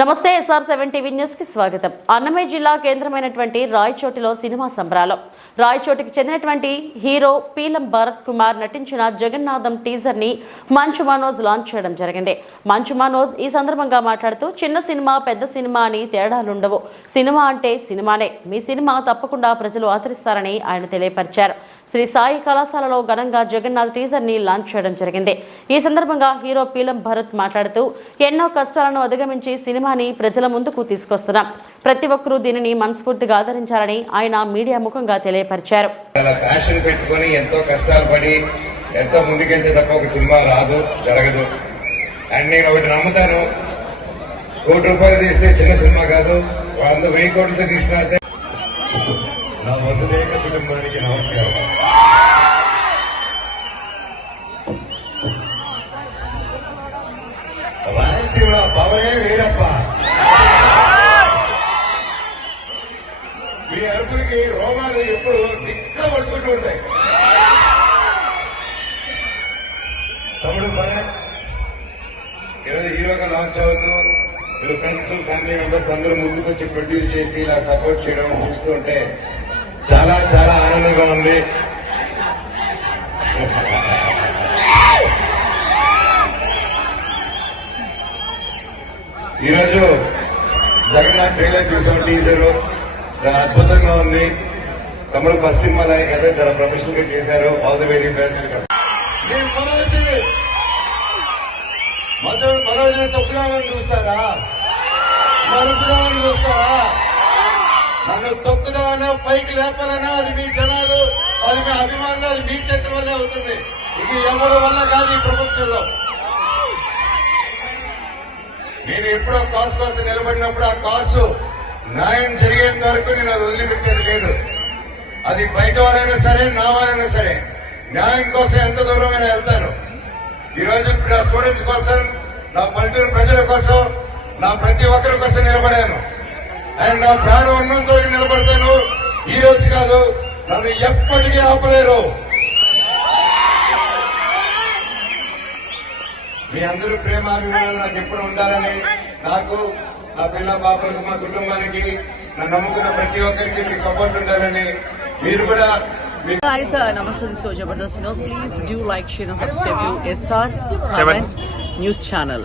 నమస్తే SR seven TV న్యూస్కి స్వాగతం. అన్నమయ్య జిల్లా కేంద్రమైనటువంటి రాయచోటిలో సినిమా సంబరాలు. రాయచోటికి చెందినటువంటి హీరో పీలం భరత్ కుమార్ నటించిన జగన్నాథం టీజర్ని మంచు మనోజ్ లాంచ్ చేయడం జరిగింది. మంచు మనోజ్ ఈ సందర్భంగా మాట్లాడుతూ చిన్న సినిమా పెద్ద సినిమా అని తేడాలుండవు. సినిమా అంటే సినిమానే. మీ సినిమా తప్పకుండా ప్రజలు ఆదరిస్తారని ఆయన తెలియపరిచారు. శ్రీ సాయి కళాశాలలో ఘనంగా జగన్నాథ్ టీజర్ని లాంచ్ చేయడం జరిగింది. ఈ సందర్భంగా హీరో పీలం భరత్ మాట్లాడుతూ ఎన్నో కష్టాలను అధిగమించి సినిమాని ప్రజల ముందుకు తీసుకొస్తున్నాం. ప్రతి ఒక్కరూ దీనిని మనస్ఫూర్తిగా ఆదరించాలని ఆయన మీడియా ముఖంగా తెలియపరిచారు. ప్యాషన్ పెట్టుకొని ఎంతో కష్టాలు పడి ఎంతో ముందుకెళ్తే తప్ప ఒక సినిమా రాదు జరగదు. అండ్ నేను ఒకటి నమ్ముతాను కోటి రూపాయలు తీస్తే చిన్న సినిమా కాదు వంద వెయ్యి కోట్లతో తీసినా అయితే వసుదేక కుటుంబానికి నమస్కారం. రాయలసీమ పవరే వీరప్ప. మీ అరుపులకి రోమాలు ఎప్పుడు దిక్క పడుతుంటూ ఉంటాయి. తమ్ముడు భరత్ ఈరోజు హీరోగా లాంచ్ అవుతూ మీరు ఫ్రెండ్స్ ఫ్యామిలీ మెంబర్స్ అందరూ ముందుకు వచ్చి ప్రొడ్యూస్ చేసి ఇలా సపోర్ట్ చేయడం చూస్తూ ఉంటే చాలా చాలా ఆనందంగా ఉంది. ఈరోజు జగన్నాథ్ ట్రైలర్ చూసాం టీజర్. చాలా అద్భుతంగా ఉంది. తమ్ముడు ఫస్ట్ సినిమా కదా చాలా ప్రొఫెషనల్గా చేశారు. ఆల్ ది వెరీ బెస్ట్ నేను మనోజ్ మనోజ్ తొక్కుదామని చూస్తారా? మరుపుదామని చూస్తారా? నన్ను తొక్కుదామన్నా పైకి లేపాలన్నా అది మీ జనాలు అది మీ అభిమానులు అది మీ చేతుల వల్లే అవుతుంది. ఇది ఎవరి వల్ల కాదు ఈ ప్రపంచంలో. నేను ఎప్పుడో కాసు కోసం నిలబడినప్పుడు ఆ కాసు న్యాయం జరిగేంత వరకు నేను అది వదిలిపెట్టేది లేదు. అది బయట వారైనా సరే నా వారైనా సరే న్యాయం కోసం ఎంత దూరమైనా వెళ్తాను. ఈ రోజు నా స్టూడెంట్స్ కోసం నా పల్లెటూరు ప్రజల కోసం నా ప్రతి ఒక్కరి కోసం నిలబడాను. అండ్ నా ప్రాణం ఉన్నంత వరకు నిలబడతాను ఈ రోజు కాదు నన్ను ఎప్పటికీ ఆపలేరు మీ అందరూ ప్రేమ అభిమానాలు నాకు ఎప్పుడు ఉండాలని నాకు నా పిల్ల పాపలకు మా కుటుంబానికి నన్ను నమ్ముకున్న ప్రతి ఒక్కరికి మీ సపోర్ట్ ఉండాలని మీరు కూడా Guys, uh, Namaste, this is Jabardast News. Please do like, share and subscribe to SR7 News channel.